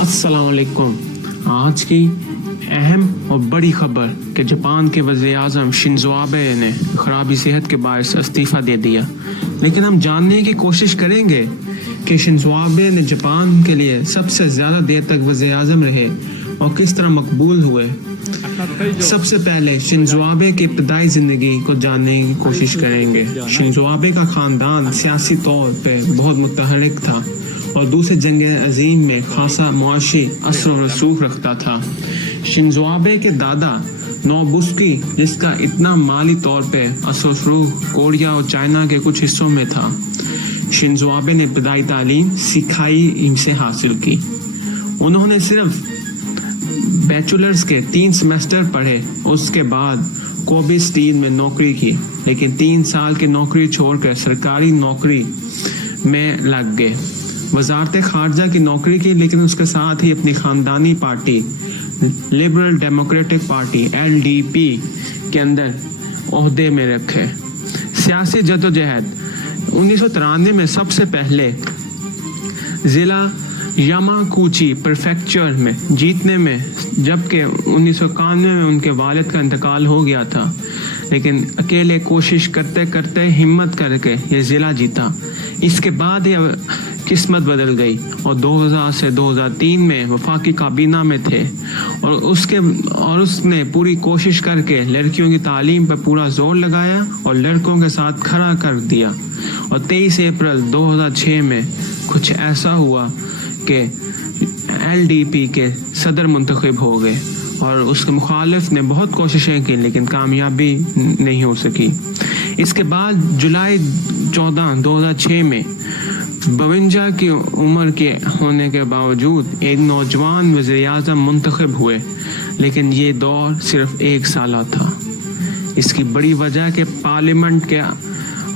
अस्सलाम वालेकुम। आज की अहम और बड़ी खबर कि जापान के वज़ीर-ए-आज़म शिंजो आबे ने खराबी सेहत के बायस इस्तीफ़ा दे दिया। लेकिन हम जानने की कोशिश करेंगे कि शिंजो आबे ने जापान के लिए सबसे ज़्यादा देर तक वज़ीर-ए-आज़म रहे और किस तरह मकबूल हुए। सबसे पहले शिंजो आबे की इब्तदाई ज़िंदगी को जानने की कोशिश करेंगे। शिंजो आबे का ख़ानदान सियासी तौर पे बहुत मुतहर्रिक था और दूसरी जंग अजीम में खासा मुआशी असर और रसूख रखता था। शिंजो आबे के दादा नोबुसुकी, जिसका इतना माली तौर पे असर रसूख कोरिया और चाइना के कुछ हिस्सों में था। शिंजो आबे ने इब्तदाई तालीम सिखाई से हासिल की। उन्होंने सिर्फ बैचलर्स के 3 सेमेस्टर पढ़े, उसके बाद कोबे स्टील में नौकरी की, लेकिन 3 साल की नौकरी छोड़कर सरकारी नौकरी में लग गए। वजारत खारजा की नौकरी की, लेकिन उसके साथ ही अपनी खानदानी party liberal democratic party LDP के अंदर ओहदे में रखे। सियासी जदोजहद 1993 में सबसे पहले जिला यामाकुची प्रेफेक्चर में जीतने में, जबकि 1991 में उनके वालिद का इंतकाल हो गया था, लेकिन अकेले कोशिश करते करते हिम्मत करके ये ज़िला जीता। इसके बाद ये किस्मत बदल गई और 2000 से 2003 में वफाकी काबीना में थे और उसने पूरी कोशिश करके लड़कियों की तालीम पर पूरा जोर लगाया और लड़कों के साथ खड़ा कर दिया। और 23 अप्रैल 2006 में कुछ ऐसा हुआ कि LDP के सदर मुंतखब हो गए और उसके मुखालिफ ने बहुत कोशिशें की, लेकिन कामयाबी नहीं हो सकी। इसके बाद जुलाई 14, 2006 में 52 की उम्र के होने के बावजूद एक नौजवान वज़ीर-ए-आज़म मुंतखब हुए, लेकिन ये दौर सिर्फ 1 साल था। इसकी बड़ी वजह के पार्लियामेंट के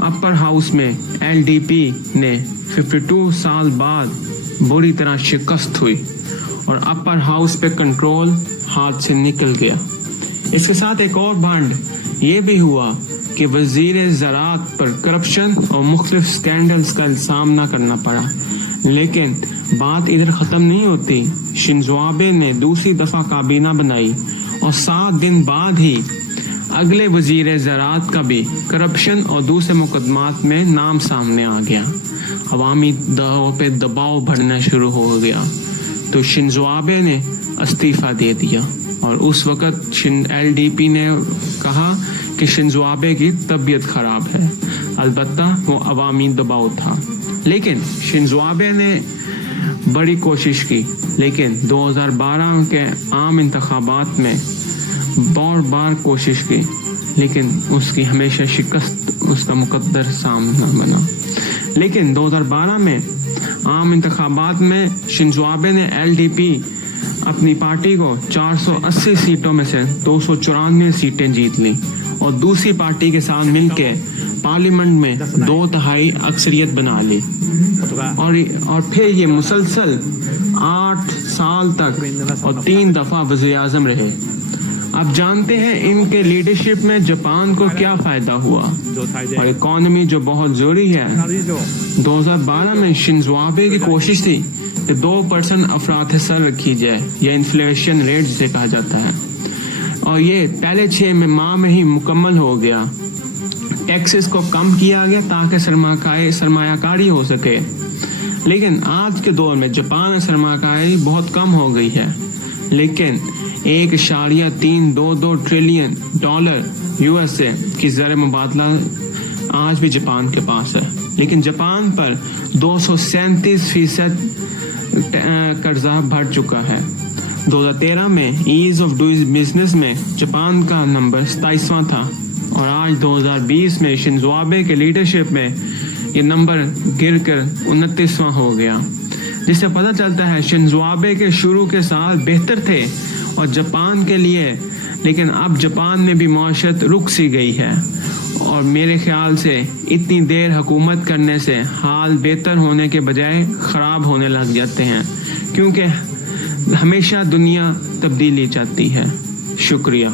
अपर हाउस में LDP ने 52 साल बाद बुरी तरह शिकस्त हुई और अपर हाउस पे कंट्रोल हाथ से निकल गया। इसके साथ एक और भांड ये भी हुआ कि वजीर ज़राअत पर करप्शन और मुख्तलिफ स्कैंडल्स का सामना करना पड़ा। लेकिन बात इधर ख़त्म नहीं होती। शिंजो आबे ने दूसरी दफ़ा काबीना बनाई और 7 दिन बाद ही अगले वजीर ज़राअत का भी करप्शन और दूसरे मुकदमात में नाम सामने आ गया। अवामी दबाव पे दबाव बढ़ना शुरू हो गया, तो शिंजो आबे ने इस्तीफ़ा दे दिया और उस वक़्त LDP ने कहा कि शिंजो आबे की तबीयत ख़राब है। अलबत्ता वो अवामी दबाव था, लेकिन शिंजो आबे ने बड़ी कोशिश की, लेकिन 2012 के आम इंतखाबात में बार कोशिश की, लेकिन उसकी हमेशा शिकस्त उसका मुकद्दर सामना बना। लेकिन 2012 में आम इंतखाबात में शिंजो आबे ने LDP अपनी पार्टी को 480 सीटों में से 294 सीटें जीत ली और दूसरी पार्टी के साथ मिलकर पार्लियामेंट में 2/3 अक्सरियत बना ली और फिर ये मुसलसल 8 साल तक और 3 दफ़ा वज़ीर-ए-आज़म रहे। अब जानते हैं इनके लीडरशिप में जापान को क्या फ़ायदा हुआ और इकॉनमी जो बहुत ज़रूरी है। 2012 में शिंजो आबे की कोशिश थी कि 2% अफरात सर रखी जाए, या इन्फ्लेशन रेट जिसे कहा जाता है, और ये पहले 6 माह में ही मुकम्मल हो गया। टैक्सेस को कम किया गया ताकि सरमायाकारी हो सके। लेकिन आज के दौर में जापान में सरमायाकारी बहुत कम हो गई है, लेकिन 1.322 ट्रिलियन डॉलर USA की ज़र मुबादला आज भी जापान के पास है, लेकिन जापान पर 237% कर्जा बढ़ चुका है। 2013 में ईज ऑफ डूइंग बिजनेस में जापान का नंबर 27वां था और आज 2020 में शिंजो आबे के लीडरशिप में ये नंबर गिरकर 29वां हो गया, जिससे पता चलता है शिंजो आबे के शुरू के साल बेहतर थे और जापान के लिए, लेकिन अब जापान में भी मौशत रुक सी गई है और मेरे ख्याल से इतनी देर हुकूमत करने से हाल बेहतर होने के बजाय ख़राब होने लग जाते हैं, क्योंकि हमेशा दुनिया तब्दीली चाहती है। शुक्रिया।